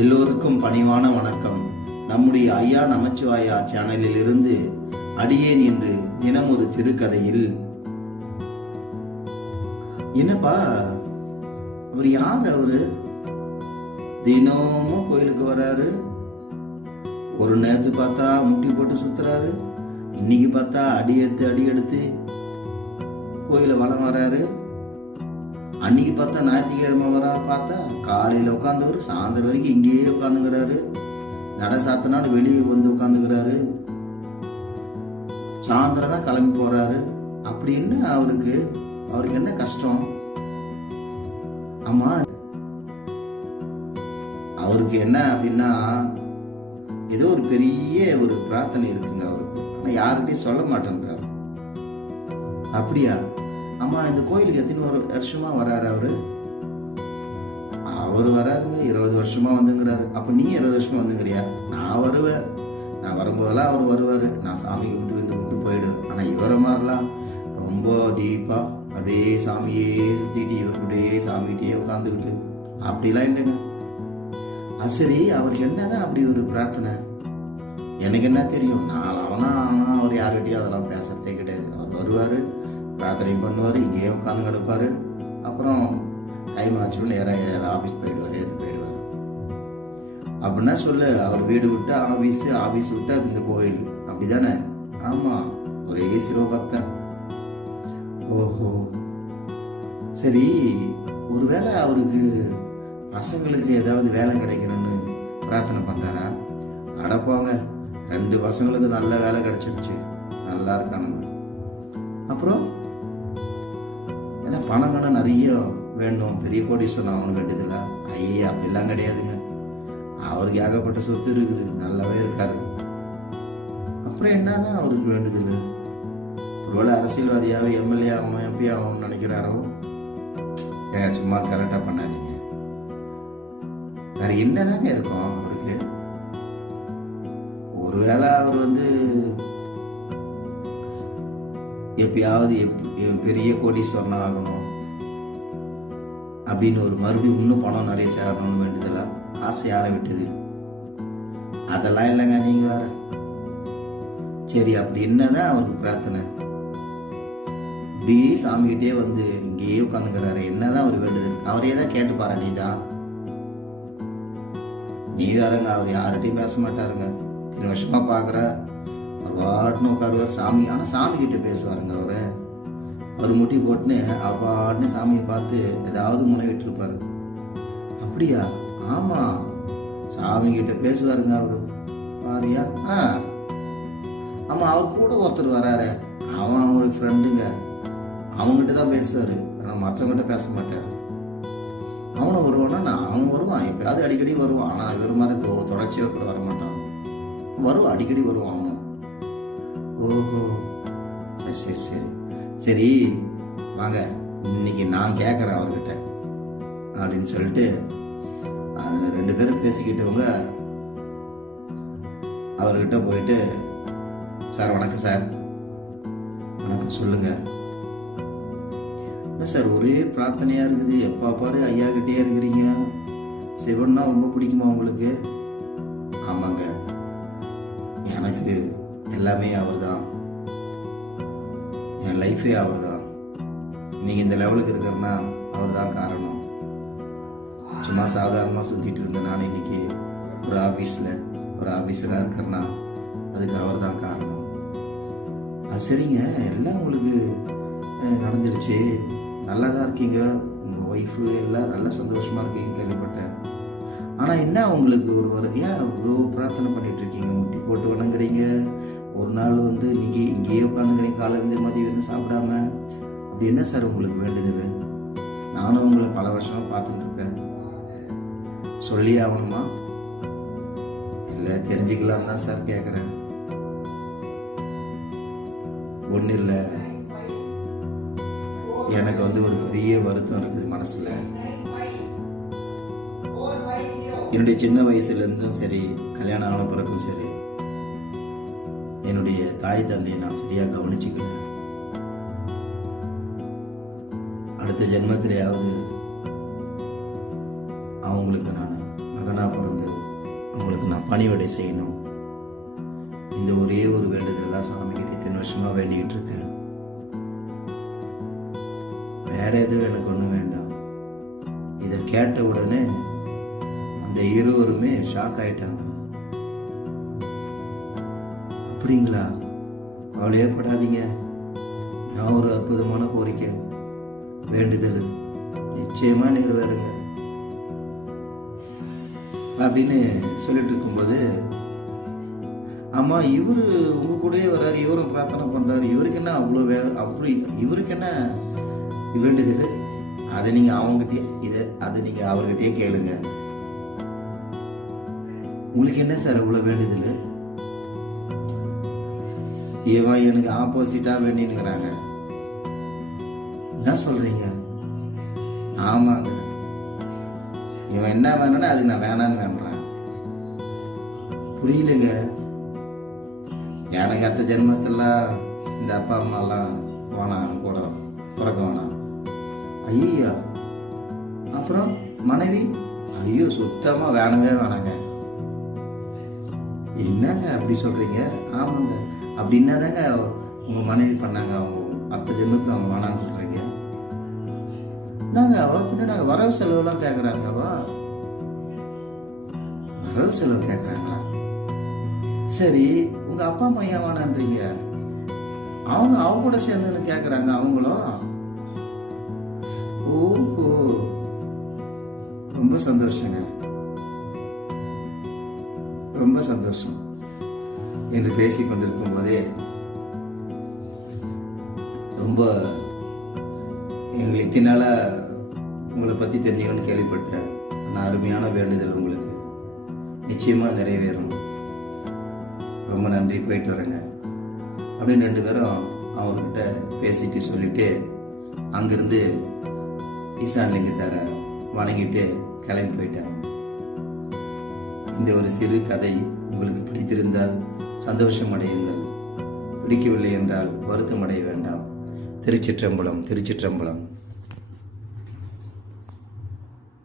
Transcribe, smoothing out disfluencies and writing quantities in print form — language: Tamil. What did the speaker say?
எல்லோருக்கும் பணிவான வணக்கம். நம்முடைய ஐயா நமச்சிவாயா சேனலில் இருந்து அடியேன் என்று தினம் ஒரு திருக்கதையில். என்னப்பா அவர் யார்? அவரு தினமும் கோயிலுக்கு வராரு. ஒரு நேரத்து பார்த்தா முட்டி போட்டு சுத்துறாரு, இன்னைக்கு பார்த்தா அடி எடுத்து கோயில வளம் வராரு. அன்னைக்கு பார்த்தா ஞாயிற்றுக்கிழமை வரா பார்த்தா காலையில் உட்காந்துவர், சாயந்தரம் வரைக்கும் இங்கேயே உட்காந்துக்கிறாரு. நட சாத்தனாலும் வெளியே வந்து உட்காந்துக்கிறாரு. சாயந்தரம் தான் கிளம்பி போறாரு. அப்படின்னு அவருக்கு என்ன கஷ்டம்? ஆமா, அவருக்கு என்ன அப்படின்னா ஏதோ ஒரு பெரிய ஒரு பிரார்த்தனை இருக்குங்க அவருக்கு. ஆனா யாருக்கிட்டையும் சொல்ல மாட்டேன்றாரு. அப்படியா? ஆமா, இந்த கோயிலுக்கு எத்தனை வருஷமா வராரு அவரு வராருங்க. 20 வருஷமா வந்துங்கிறாரு. அப்ப நீ 20 வருஷமா வந்துங்கிறியா? நான் வருவேன். நான் வரும்போதெல்லாம் அவர் வருவாரு. நான் சாமி கும்பிட்டு போயிடுவேன். ஆனா இவரை மாதிரிலாம் ரொம்ப டீப்பா அப்படியே சாமியே சுத்திட்டு இவருடைய சாமிகிட்டே உட்காந்துக்கிட்டு அப்படிலாம் இல்லைங்க. சரி, அவருக்கு என்னதான் அப்படி ஒரு பிரார்த்தனை? எனக்கு என்ன தெரியும்? ஆனா அவர் யாருக்கிட்டையும் அதெல்லாம் பேசுறதே கிடையாது. அவர் வருவாரு, பிரார்த்தனை பண்ணுவார், இங்கேயே உட்காந்து கிடப்பாரு. அப்புறம் டைம் ஆச்சு நேராக ஆஃபீஸ் போயிடுவார், எடுத்து போயிடுவார். அப்படின்னா சொல்லு, அவர் வீடு விட்டா ஆஃபீஸ் விட்டா இந்த கோயில், அப்படிதானே? ஆமாம், ஒரே சிவபக்தன். ஓஹோ, சரி. ஒருவேளை அவருக்கு பசங்களுக்கு ஏதாவது வேலை கிடைக்கணும்னு பிரார்த்தனை பண்ணுறாரா? அடப்பாங்க, 2 பசங்களுக்கு நல்ல வேலை கிடைச்சிடுச்சு, நல்லா இருக்கானுங்க. அப்புறம் ஏன்னா பணம் நிறைய வேண்டும், பெரிய கோடீஸ்வரன் ஆகணும் வேண்டியதில்ல. ஐயே, அப்படிலாம் கிடையாதுங்க. அவருக்கு ஏகப்பட்ட சொத்து இருக்குது, நல்லாவே இருக்காரு. அப்புறம் என்னதான் அவருக்கு வேண்டுதில்லை? ஒருவேளை அரசியல்வாதியாக எம்எல்ஏ ஆகணும், எம்பி ஆகணும்னு நினைக்கிறாரோ? ஏங்க சும்மா கரெக்டாக பண்ணாதீங்க. வேற என்னதாங்க இருக்கும் அவருக்கு? ஒருவேளை அவர் எப்பயாவது பெரிய கோடீஸ்வரன் ஆகணும் அப்படின்னு ஒரு மறுபடியும் இன்னும் பணம் நிறைய சேரணும்னு வேண்டியதில்ல. ஆசை யாரை விட்டது? அதெல்லாம் இல்லைங்க, நீங்க வேற. சரி, அப்படி என்னதான் அவருக்கு பிரார்த்தனை? இப்படியே சாமிகிட்டே இங்கேயே உட்காந்துக்கிறாரு. என்னதான் அவர் வேண்டுதல்? அவரே தான் கேட்டு பாரு. நீ வேறங்க, அவர் யார்கிட்டையும் பேச மாட்டாருங்க. 3 வருஷமா பாக்குற, பாட்டுன்னு உட்காருவார் சாமி. ஆனால் சாமி கிட்ட பேசுவாருங்க. அவர் முட்டி போட்டுன்னு அவர் பாட்டுன்னு சாமியை பார்த்து ஏதாவது முனைவிட்டு இருப்பாரு. அப்படியா? ஆமா, சாமி கிட்ட பேசுவாருங்க அவரு. பாரியா? ஆமா, அவர் கூட ஒருத்தர் வராரு. அவன் ஃப்ரெண்டுங்க. அவங்ககிட்ட தான் பேசுவாரு, ஆனால் மற்றவங்கிட்ட பேச மாட்டாரு. அவனும் வருவானா? அவன் வருவான், எப்பயாவது அடிக்கடி வருவான். ஆனால் இவர் மாதிரி தொடர்ச்சியாக கூட வர மாட்டான். வருவான், அடிக்கடி வருவான் அவனும். ஓஹோ, சரி, வாங்க, இன்னைக்கு நான் கேட்குறேன் அவர்கிட்ட அப்படின்னு சொல்லிட்டு 2 பேரும் பேசிக்கிட்டவங்க அவர்கிட்ட போயிட்டு, சார் வணக்கம். சார் வணக்கம், சொல்லுங்க. என்ன சார் ஒரே பிரார்த்தனையா இருக்குது, எப்பா பாரு ஐயா கிட்டே இருக்கிறீங்க. சிவன்னா ரொம்ப பிடிக்குமா உங்களுக்கு? ஆமாங்க, எனக்கு எல்லாமே அவர் தான், என் லைஃபே அவர் தான். நீங்கள் இந்த லெவலுக்கு இருக்கிறன்னா அவர் தான் காரணம். சும்மா சாதாரணமாக சுற்றிட்டு இருந்தேன் நான். இன்னைக்கு ஒரு ஆஃபீஸராக இருக்கிறேன்னா அதுக்கு அவர் தான் காரணம். சரிங்க, எல்லாம் உங்களுக்கு நடந்துருச்சு, நல்லா தான் இருக்கீங்க, உங்கள் ஒய்ஃபு எல்லாம் நல்லா சந்தோஷமாக இருக்கீங்க கேள்விப்பட்டேன். ஆனால் என்ன உங்களுக்கு ஏன் இவ்வளோ பிரார்த்தனை பண்ணிட்டு இருக்கீங்க, முட்டி போட்டு வணங்குறீங்க? ஒரு நாள் நீங்கள் இங்கேயே உட்காந்துக்கிறீங்க, காலையிலேருந்து மதியம் சாப்பிடாம. அப்படி என்ன சார் உங்களுக்கு வேண்டுதல்? நானும் உங்களை பல வருஷமா பார்த்துட்டு இருக்கேன். சொல்லி ஆகணுமா? இல்லை, தெரிஞ்சுக்கலாம் தான் சார் கேட்குறேன். ஒன்றும் இல்லை, எனக்கு ஒரு பெரிய வருத்தம் இருக்குது மனசுல. என்னுடைய சின்ன வயசுலேருந்தும் சரி, கல்யாணம் ஆன பிறகும் சரி, என்னுடைய தாய் தந்தையை நான் சரியாக கவனிச்சுக்கிறேன். அடுத்த ஜென்மத்திலேயாவது அவங்களுக்கு நான் மகனாக பிறந்து அவங்களுக்கு நான் பணிவிடை செய்யணும். இந்த ஒரே ஒரு வேண்டுதல் தான் சாமிகிட்ட இத்தனை வருஷமாக வேண்டிக்கிட்டு இருக்கேன். வேற எதுவும் எனக்கு ஒன்றும் வேண்டாம். இதை கேட்ட உடனே அந்த இருவருமே ஷாக் ஆயிட்டாங்க. அப்படிங்களா? கவலையே படாதீங்க, நான் ஒரு அற்புதமான கோரிக்கை வேண்டுதல் நிச்சயமா நிறைவேறுங்க அப்படின்னு சொல்லிட்டு இருக்கும்போது, அம்மா இவரு உங்க கூடயே வர்றாரு, இவரும் பிரார்த்தனை பண்றாரு, இவருக்கு என்ன அவ்வளோ அப்படி இவருக்கு என்ன வேண்டுதல்? அதை நீங்க அவங்ககிட்டயே அதை நீங்க அவர்கிட்டயே கேளுங்க. உங்களுக்கு என்ன சார் அவ்வளோ வேண்டுதல்? இவன் எனக்கு ஆப்போசிட்டா வேண்டினுங்கிறாங்க. என்ன சொல்றீங்க? ஆமாங்க, இவன் என்ன வேணும்னா அதுக்கு நான் வேணான்னு வேண்டான். புரியலங்க. எனக்கு அடுத்த ஜென்மத்தெல்லாம் இந்த அப்பா அம்மா எல்லாம் வேணாம், கூட பிறக்க வேணாம். ஐயா, அப்புறம் மனைவி? ஐயோ சுத்தமா வேணவே வேணாங்க. என்னங்க அப்படி சொல்றீங்க? ஆமாங்க, அப்படின்னா தாங்க உங்க மனைவி பண்ணாங்க, அவங்க அடுத்த ஜென்மத்தில் அவங்க வேணான்னு சொல்றீங்க. நாங்க அவ பின்னாடி நாங்கள் வரவு செலவுலாம் கேட்குறாங்கவா? வரவு செலவு கேட்குறாங்களா? சரி, உங்க அப்பா அம்மா ஏன் வேணான்றீங்க? அவங்க கூட சேர்ந்து கேட்குறாங்க அவங்களும். ஓஹோ, ரொம்ப சந்தோஷங்க, ரொம்ப சந்தோஷம் என்று பேசி கொண்டிருக்கும் போதே ரொம்ப எங்களுக்கு இத்தனால உங்களை பற்றி தெரிஞ்சுக்கணும்னு கேள்விப்பட்டேன். நான் அருமையான வேண்டுதல் உங்களுக்கு நிச்சயமாக நிறைவேறும். ரொம்ப நன்றி, போயிட்டு வரேங்க அப்படின்னு 2 பேரும் அவர்கிட்ட பேசிட்டு சொல்லிட்டு அங்கிருந்து ஈசான் லிங்கத்தாரை வணங்கிட்டு கிளம்பி போயிட்டாங்க. இந்த ஒரு சிறு கதை உங்களுக்கு பிடித்திருந்தால் சந்தோஷம் அடையுங்கள், பிடிக்கவில்லை என்றால் வருத்தம் அடைய வேண்டாம். திருச்சிற்றம்பலம், திருச்சிற்றம்பலம்.